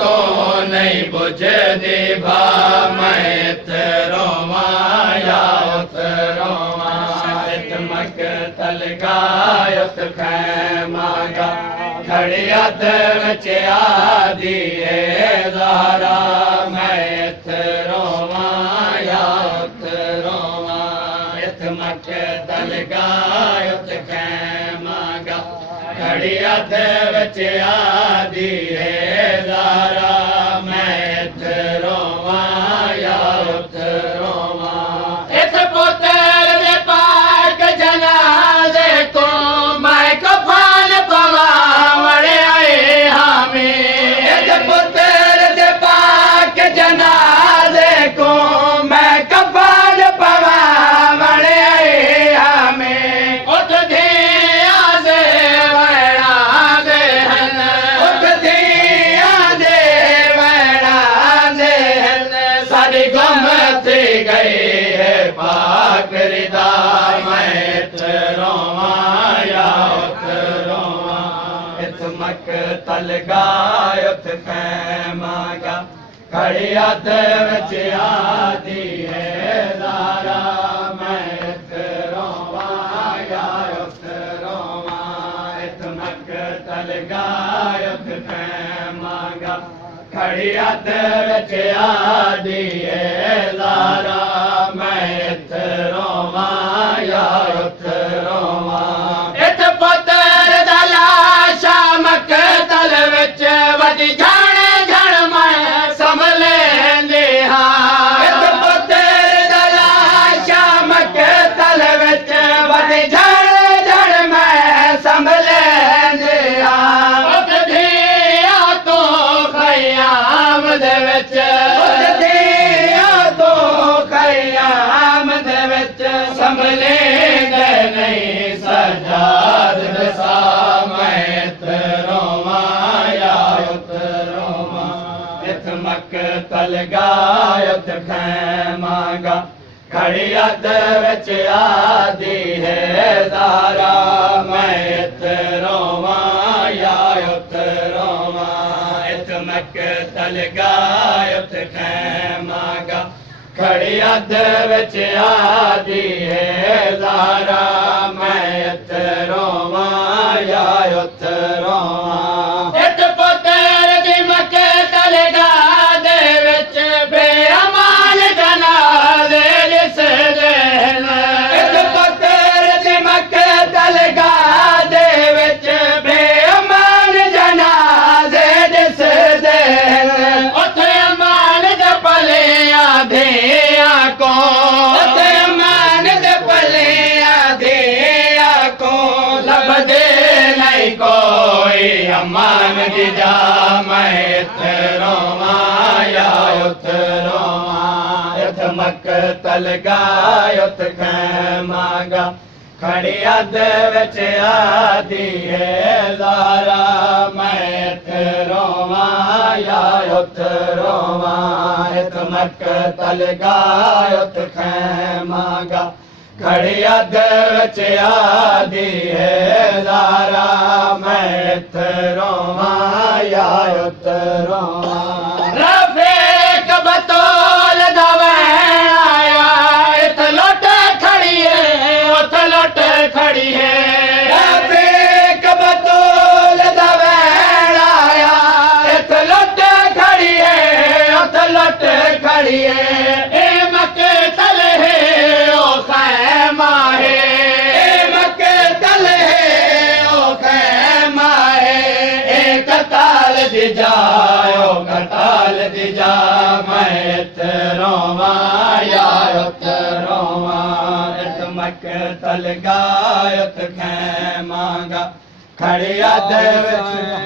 तो नहीं बुझदी भा मैं इत रोवां या उत रोवां इत मक़तल गाय उत खैमा गा खड़ी अध विच आदी ज़हरा मैं इत रोवां या उत रोवां इत मक़तल गाय उत खैमा गा खड़ी अध विच आदी ज़हरा मैं इत रोवां या उत रोवां इत पुत्र दे पाक जनाज़े को मैं कफन पवावड़े आए हमें इत पुत्र दे पाक जनाज़े को मैं कफन पवावड़े आए हमें उठ धिया से वड़ा दे हन उठ धिया दे वड़ा दे हन सारी गुम थी गई है पाक रिदा मैं इत रोवां या उत रोवां इत मक़तल गाय उत खैमा गा खड़ी अध विच आदी ज़हरा मैं इत रोवां या उत रोवां इत मक़तल गाय उत खैमा गा खड़ी अध विच आदी ज़हरा मैं इत रोवां या उत रोवां इत पुत्र दा लाशा मक़तल विच वॾी झण झण मैं संभलेंदी हां इत पुत्र दा लाशा मक़तल विच वॾी झण झण मैं संभलेंदी हां उठ धिया तो ख़याम दे विच उठ धिया तो ख़याम दे विच संभलेंदे नहीं सजाद दसा मैं इत रोवां या उत रोवां इत मक़तल गाय उत खैमा गा खड़ी अध विच आदी ज़हरा मैं इत रोवां या उत रोवां इत मक़तल गाय उत खैमा गा खड़ी अध विच आदी ज़हरा मैं इत रोवां या उत रोवां इत पुत्र दी मक़तल गाह दे विच बेअमान जनाज़े दिसदे न इत पुत्र दी मक़तल गाह दे विच बेअमान जनाज़े दिसदे न उथे अमान दे पलियां धिया को उथे अमान दे पलियां धिया को लभदे नहीं कोई अमान दी जा मैं इत रोवां या उत रोवां इत मक़तल गाय उत खैमा गा खड़ी अध विच आदी ज़हरा मैं इत रोवां या उत रोवां इत मक़तल गाय उत खैमा गा खड़ी अध विच आदी ज़हरा मैं इत रोवां या उत रोवां रफ़ीक बतौल दा वैण आया इत लुट खड़ी है उत लुट खड़ी है रफ़ीक बतौल दा वैण आया इत लुट खड़ी है उत लुट खड़ी है ए मक़तल है ओ खैमा है ए मक़तल है ओ खैमा है ए कताल दी जाओ कताल दी जा मैं इत रोवां या उत रोवां इत मक़तल गाय उत खैमा गा खड़ी अध विच